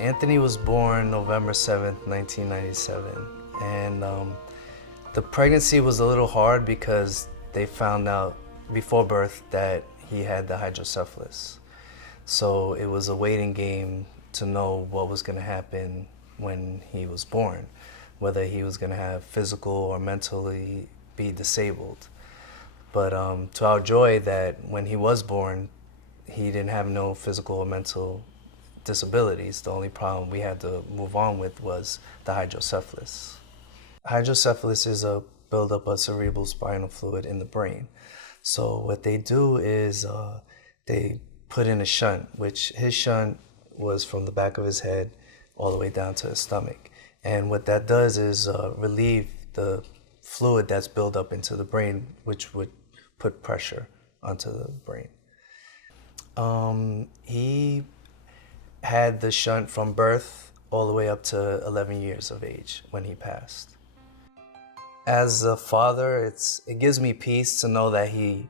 Anthony was born November 7th, 1997, and the pregnancy was a little hard because they found out before birth that he had the hydrocephalus. So it was a waiting game to know what was going to happen when he was born, whether he was going to have physical or mentally be disabled. But to our joy that when he was born, he didn't have no physical or mental disabilities. The only problem we had to move on with was the hydrocephalus. Hydrocephalus is a buildup of cerebral spinal fluid in the brain. So what they do is they put in a shunt, which his shunt was from the back of his head all the way down to his stomach. And what that does is relieve the fluid that's built up into the brain, which would put pressure onto the brain. He had the shunt from birth all the way up to 11 years of age when he passed. As a father, it gives me peace to know that he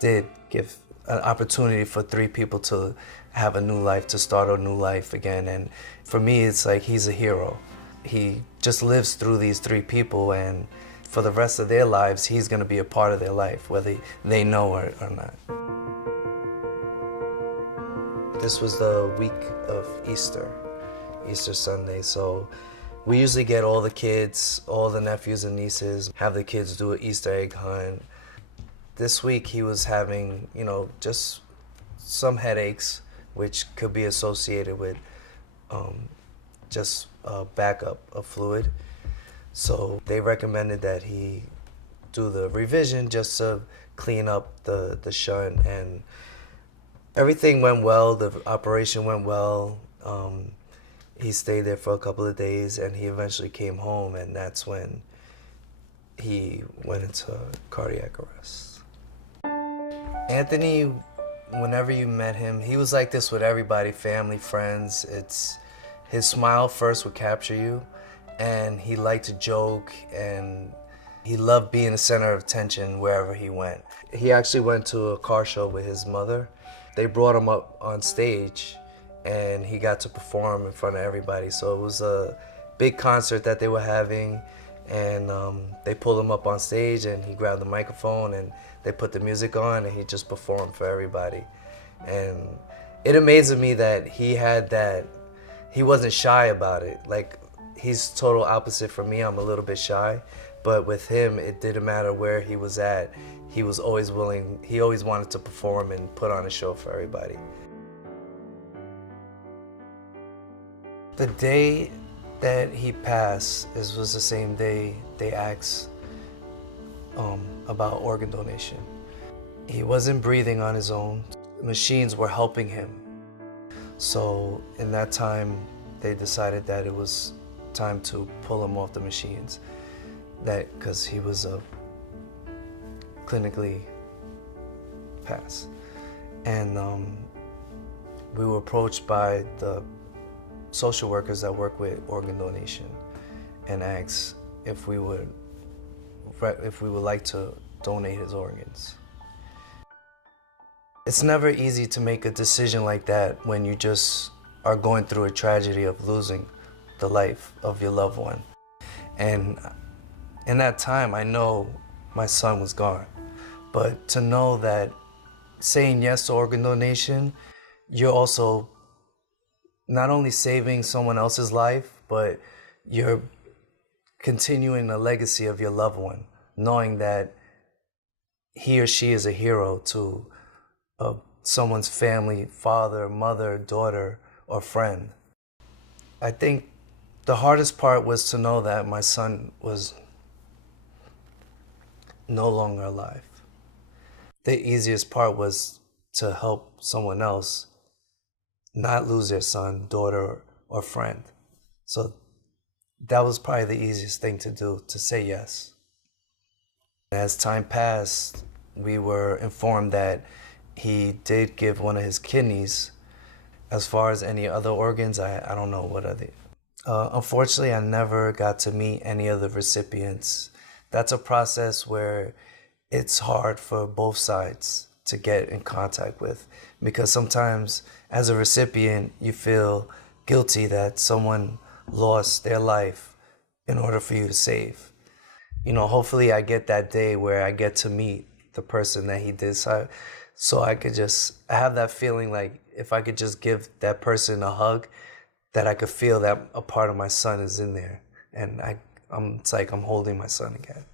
did give an opportunity for 3 people to have a new life, to start a new life again. And for me, it's like he's a hero. He just lives through these 3 people, and for the rest of their lives, he's going to be a part of their life, whether they know or not. This was the week of Easter Sunday. So we usually get all the kids, all the nephews and nieces, have the kids do an Easter egg hunt. This week he was having, just some headaches, which could be associated with just a backup of fluid. So they recommended that he do the revision just to clean up the shunt, and everything went well. The operation went well. He stayed there for a couple of days, and he eventually came home, and that's when he went into cardiac arrest. Anthony, whenever you met him, he was like this with everybody, family, friends. His smile first would capture you, and he liked to joke, and he loved being the center of attention wherever he went. He actually went to a car show with his mother. They brought him up on stage, and he got to perform in front of everybody. So it was a big concert that they were having, and they pulled him up on stage, and he grabbed the microphone, and they put the music on, and he just performed for everybody. And it amazes me that he wasn't shy about it. Like, he's total opposite from me. I'm a little bit shy, but with him, it didn't matter where he was at. He was always willing, he always wanted to perform and put on a show for everybody. The day that he passed was the same day they asked about organ donation. He wasn't breathing on his own. Machines were helping him. So in that time, they decided that it was time to pull him off the machines, because he was clinically passed. And we were approached by the social workers that work with organ donation and asked if we would like to donate his organs. It's never easy to make a decision like that when you just are going through a tragedy of losing the life of your loved one. And in that time, I know my son was gone. But to know that saying yes to organ donation, you're also not only saving someone else's life, but you're continuing the legacy of your loved one, knowing that he or she is a hero to someone's family, father, mother, daughter, or friend. I think the hardest part was to know that my son was no longer alive. The easiest part was to help someone else not lose their son, daughter, or friend. So that was probably the easiest thing to do, to say yes. As time passed, we were informed that he did give one of his kidneys. As far as any other organs, I don't know what are they. Unfortunately, I never got to meet any of the recipients. That's a process where it's hard for both sides to get in contact with, because sometimes as a recipient, you feel guilty that someone lost their life in order for you to save. Hopefully I get that day where I get to meet the person that he did. So I could just have that feeling like if I could just give that person a hug, that I could feel that a part of my son is in there. And it's like I'm holding my son again.